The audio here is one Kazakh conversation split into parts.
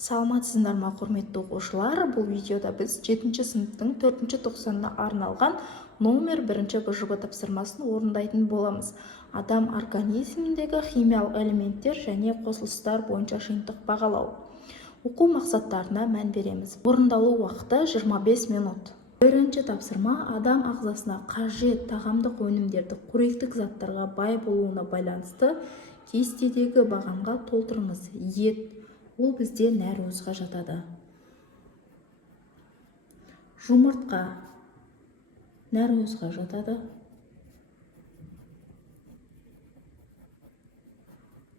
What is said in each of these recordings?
Саламатсыздар ма, құрметті оқушылар? Бұл видеода біз 7-ші сыныптың 4-ші тоқсанына арналған номер 1-ші БЖБ тапсырмасын орындайтын боламыз. Адам организміндегі химиялық элементтер және қосылыстар бойынша жиынтық бағалау. Оқу мақсаттарына мән береміз. Орындалу уақыты 25 минут. Бірінші тапсырма: адам ағзасына қажет тағамдық өнімдерді қоректік заттарға бай болуына байланысты кестедегі бағанға толтырыңыз. Ет, ол бізде нәруызға жатады. Жұмыртқа нәруызға жатады.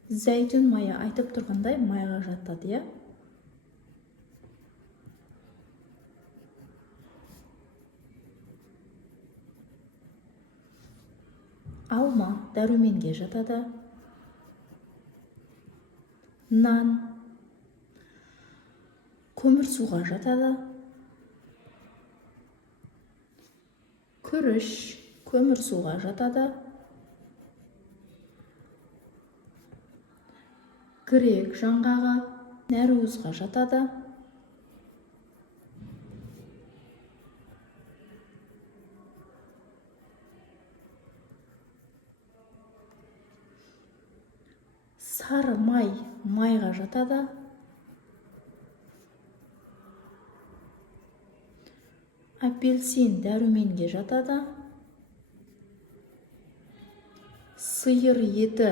Зәйтүн майы айтып тұрғандай майға жатады, я? Алма дәруменге жатады. Нан көмірсуға жатады. Күріш көмірсуға жатады. Грек жаңғағы нәруызға жатады. Сары май майға жатады. Апельсин дәруменге жатады. Сиыр еті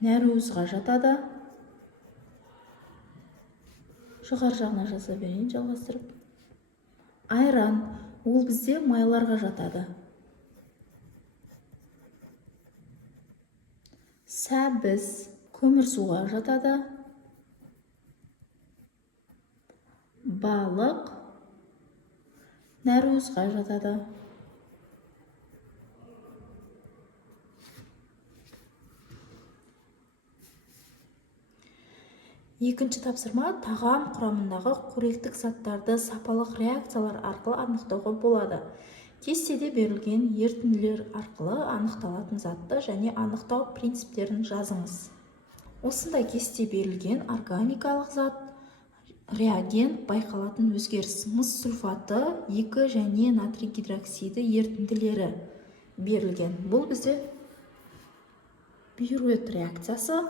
нәруызға жатады. Жоғары жағына жаза берейін, жалғастырып. Айран, ол бізде майларға жатады. Сәбіз көмірсуға жатады. Балық нәруызға жатады. Екінші тапсырма: тағам құрамындағы қоректік заттарды сапалық реакциялар арқылы анықтауға болады. Кестеде берілген ерітінділер арқылы анықталатын затты және анықтау принциптерін жазыңыз. Осындай кесте берілген органикалық зат, реагент, байқалатын өзгеріс. Мыс сульфаты 2 және натрий гидроксиді ерітінділері берілген. Бұл бізде бюрет реакциясы.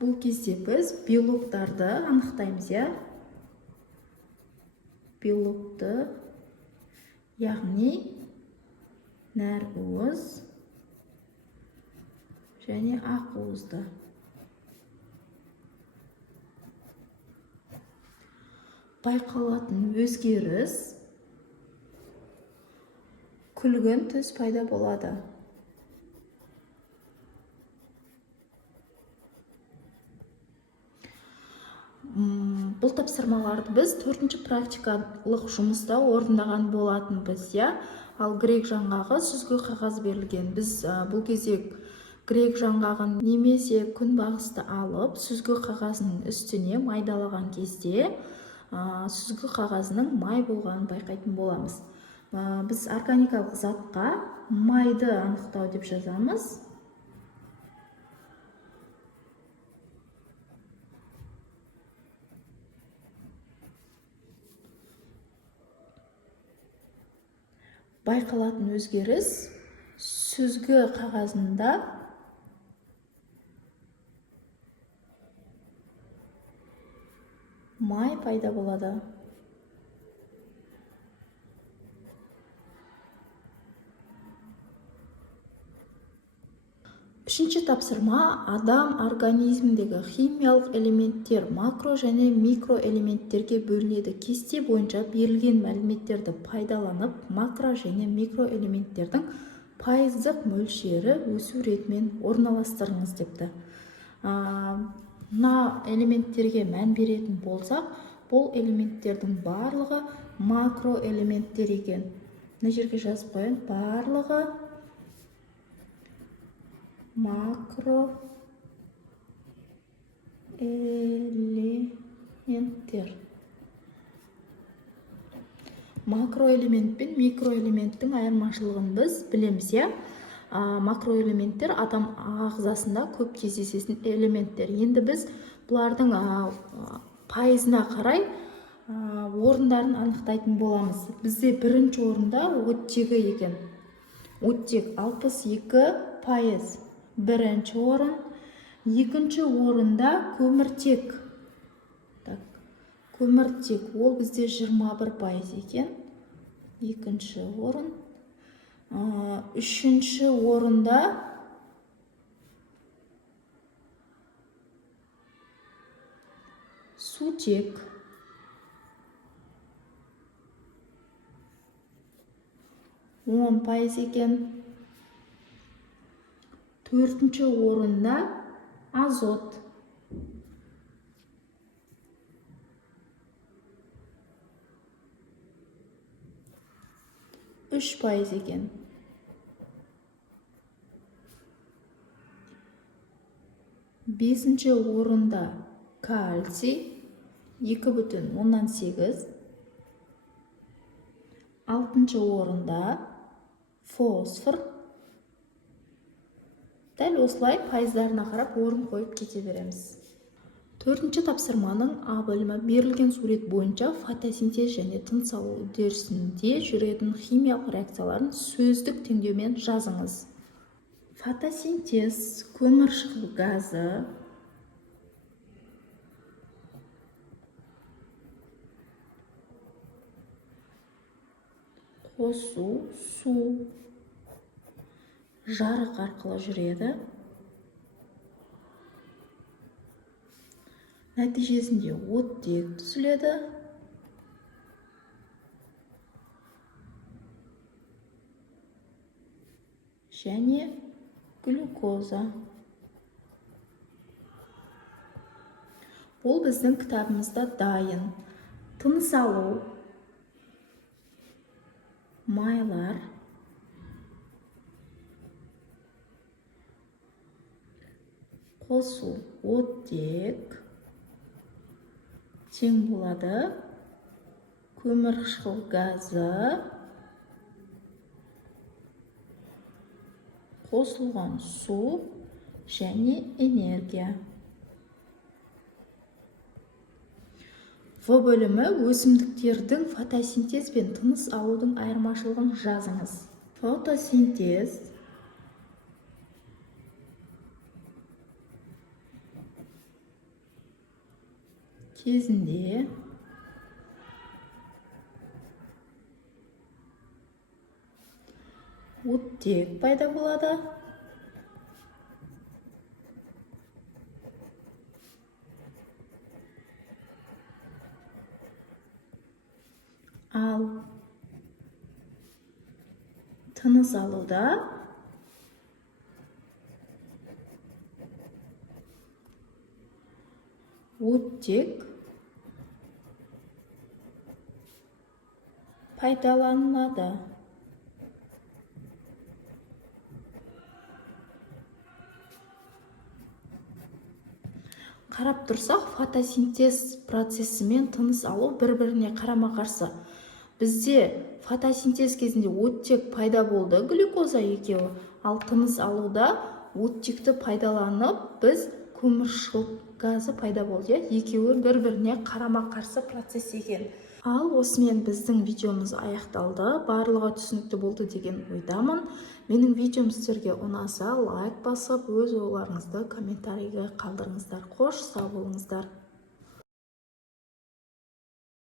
Бұл кезде біз белоктарды анықтаймыз, я? Белокты, яғни нәруыз және ақуызды. Байқалатын өзгеріс: күлгін түс пайда болады. Бұл тапсырмаларды біз 4-ші практикалық жұмыста орындаған болатынбыз, я? Ал грек жаңғағы сүзгі қағаз берілген. Біз бұл кезде грек жаңғағын немесе күнбағысты алып, сүзгі қағазының үстіне майдалаған кезде сүзгі қағазының май болғанын байқайтын боламыз. Біз органикалық затқа майды анықтау деп жазамыз. Байқалатын өзгеріс: сүзгі қағазында май пайда болады. Үшінші тапсырма: адам организмдегі химиялық элементтер макро және микро элементтерге бөлінеді. Кесте бойынша берілген мәліметтерді пайдаланып, макро және микро элементтердің пайыздық мөлшері өсу ретімен орналастырыңыз депті. Мына элементтерге мән беретін болсақ, бұл элементтердің барлығы макро элементтер екен. Мына жерге жазып қойын: барлығы макро элементтер. Макроэлемент пен микроэлементтің айырмашылығын біз білеміз, я? макроэлементтер адам ағзасында көп кездесетін элементтер. Енді біз бұлардың пайызына қарай орындарын анықтайтын боламыз. Бізде бірінші орында оттегі екен. Оттек 62%. Бірінші орын. Екінші орында көміртек. Көміртек ол бізде 21% екен. Екінші орын. Үшінші орында сутек. 10% екен. Төртінші орында азот. 3% екен. Бесінші орында кальций 2,8. Алтыншы орында фосфор. Дәл осылай пайыздарына қарап орын қойып кете береміз. Төртінші тапсырманың А бөлімі берілген сурет бойынша фотосинтез және тыныс алу үдерісінде жүретін химиялық реакцияларын сөздік теңдеумен жазыңыз. Фотосинтез көміршқыл газы, қосу су, жарық арқылы жүреді. Нәтижесінде оттек түзіледі. Және глюкоза. Бұл біздің кітабымызда дайын. Тыныс алу, майлар, қосу оттек тең болады. Көмірқышқыл газы, қосылған су және энергия. В бөлімі өсімдіктердің фотосинтез бен тыныс алудың айырмашылығын жазыңыз. Фотосинтез кезінде оттек пайда болады. Ал тыныс алуда оттек пайдаланылады. Қарап тұрсақ, фотосинтез процесі мен тыныс алу бір-біріне қарама-қарсы. Бізде фотосинтез кезінде оттек пайда болды, глюкоза екеуі. Ал тыныс алуда оттекті пайдаланып, біз көмірқышқыл газы пайда болды. Екеуі бір-біріне қарама-қарсы процесс екен. Ал осымен біздің видеомыз аяқталды. Барлығы түсінікті болды деген ойдамын. Менің видеом сіздерге ұнаса, лайк басып, өз ойларыңызды комментарийге қалдырыңыздар. Қош, сау болыңыздар.